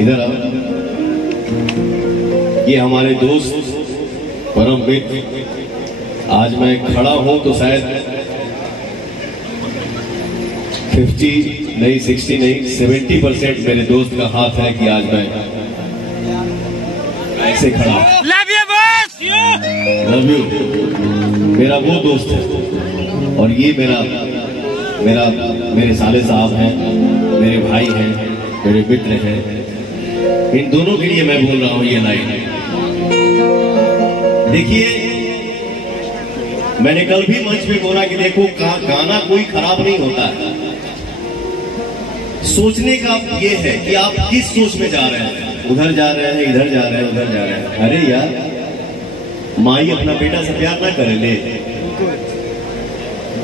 इधर आओ। ये हमारे दोस्त परम मित्र, आज मैं खड़ा हूं तो शायद 50 नहीं 60 नहीं 70% मेरे दोस्त का हाथ है कि आज मैं ऐसे खड़ा हूं। Love you. मेरा वो दोस्त है और ये मेरे साले साहब हैं, मेरे भाई हैं, मेरे मित्र हैं। इन दोनों के लिए मैं बोल रहा हूं ये लाइन। देखिए, मैंने कल भी मंच पे बोला कि देखो गाना कोई खराब नहीं होता है। सोचने का ये है कि आप किस सोच में जा रहे हैं, उधर जा रहे हैं, इधर जा रहे हैं, उधर जा रहे हैं। अरे यार, माई अपना बेटा से प्यार ना करे ले,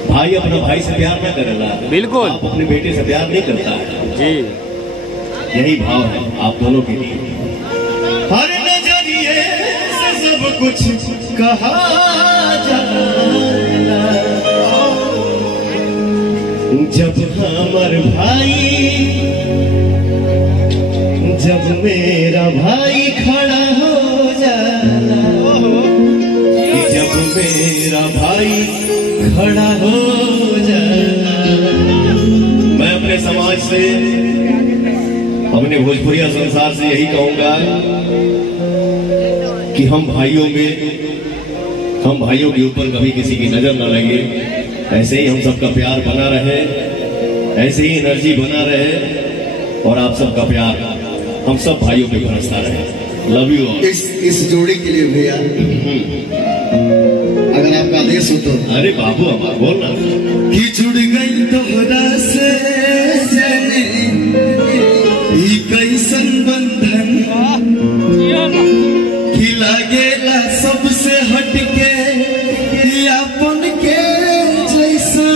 भाई अपना भाई से प्यार ना करेला, बिल्कुल आप अपने बेटे से प्यार नहीं करता है जी। यही भाव है आप दोनों के लिए। हर नजरिए से सब कुछ कहा जाना, जब हमर भाई, जब मेरा भाई खड़ा हो जाना, जब मेरा भाई खड़ा हो जाना। मैं अपने समाज से, अपने भोजपुरिया संसार से यही कहूंगा कि हम भाइयों के ऊपर कभी किसी की नजर न लगे। ऐसे ही हम सबका प्यार बना रहे, ऐसे ही एनर्जी बना रहे और आप सबका प्यार हम सब भाइयों पे बरसता रहे। Love you. इस जोड़ी के लिए भैया अगर आपका आदेश हो तो। अरे बाबू अम्मा बोलना। कि जुड़ गई तोहरा से कैसन बंधन, कि लागेला सबसे हटके अपन के जैसा।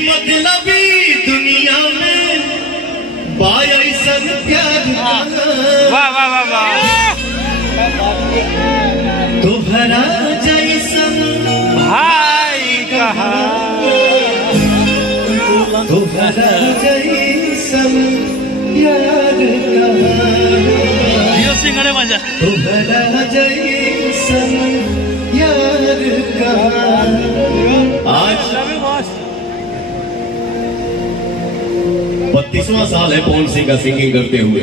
मतलबी दुनिया में बायसन प्यार, वाह वाह वाह वाह, तोहरा जैसन भाई कहा, तोहरा जैसन यार कहा, जियो सिंगरे बजा, तोहरा जैसन यार कहा। आज 32वां साल है पवन सिंह का सिंगिंग करते हुए,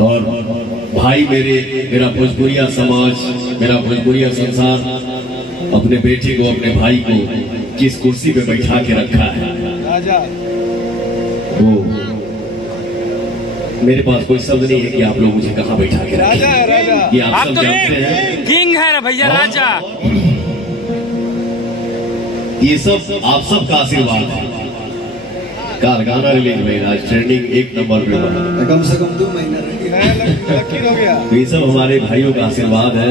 और भाई मेरा भोजपुरिया समाज, मेरा भोजपुरिया संसार अपने बेटे को, अपने भाई को किस कुर्सी पे बैठा के रखा है, वो मेरे पास कोई शब्द नहीं है कि आप लोग मुझे कहाँ बैठा के रखें। ये आप सब जानते हैं, किंग है भैया, राजा। ये सब आप सबका आशीर्वाद है। कार गाना रिलीज में आज ट्रेंडिंग 1 नंबर पे बना, कम से कम 2 महीना हो गया। ये सब हमारे भाइयों का आशीर्वाद है।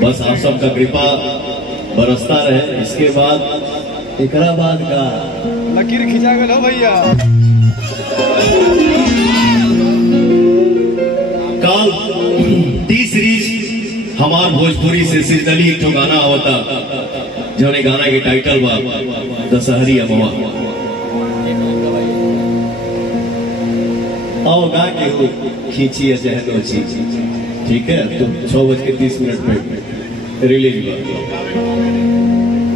बस आप सबका कृपा बरसता रहे। इसके बाद एकरा बाद का लकीर खिंचा गया हो भैया। काल 30 सीरीज हमार भोजपुरी से सीजनली एक गाना आवता, जो गाना के टाइटल बा दशहरी अमवा। आओ गा के हो खींची है जहनो चीज, ठीक है। तो 6:30 पे रिलीज हुआ।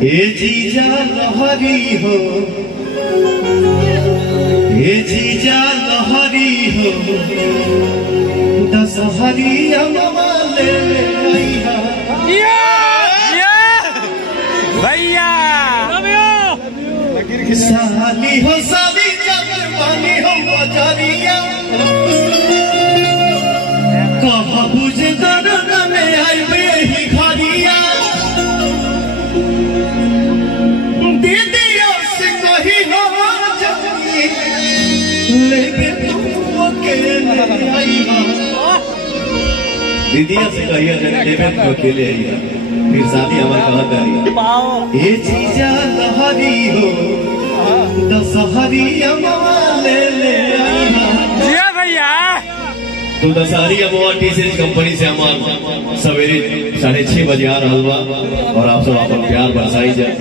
ए जीजा लहरी हो, ए जीजा लहरी हो, दशहरी अमवा ले आइहा भैया। साली हो साली जगरवानी हो बजारिया, कहा बुझे दरद में आई ही घरिया। दीदिया से कही हो जल्दी लेबे तुम अकेले आइहा, दीदिया से कहिया लेबे तुम अकेले आइहा। फिर शादी हमारे कहा करी, ये चीजा लहरी हो दशहरी अमवा ले आइहा भैया। तो दशहरी अमवा टी सीरीज कंपनी से हमारे सवेरे 6:30 बजे आ रहा हुआ, और आप सब अपन प्यार बरसाई जाए।